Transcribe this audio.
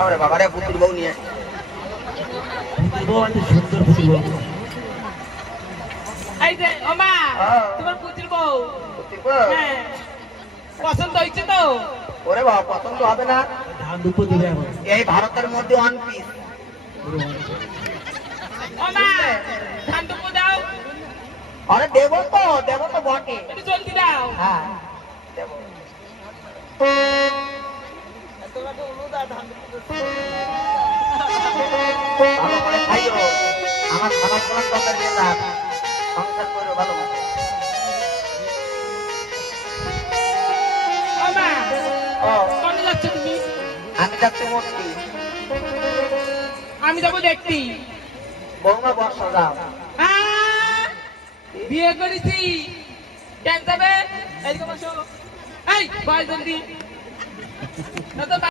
আরে বাবা রে পুতুল বউ নিয়ে পুতুল বউ আছে সুন্দর পুতুল বউ এই যে ও মা তোমার পুতুল বউ পুতুল বউ হ্যাঁ পছন্দ হয়েছে তো ওরে বাবা পছন্দ হবে না ধান দুপুর দেবে এখন এই ভারতের মধ্যে ওয়ান পিস ও মা ধান টুকু দাও আরে দেবো তো বটে একটু জলদি দাও হ্যাঁ দেবো ভালো করে খাইও আমার খাবার খাবার দরকার নেই না সংসার করো ভালো মতো ও মা ও কোনে যাচ্ছ তুমি আমি যাচ্ছি মূর্তি আমি যাবো দেখতে বৌমা বর্ষা যাও বিয়ে করেছি কেন যাবে এই বসো এই বল জলদি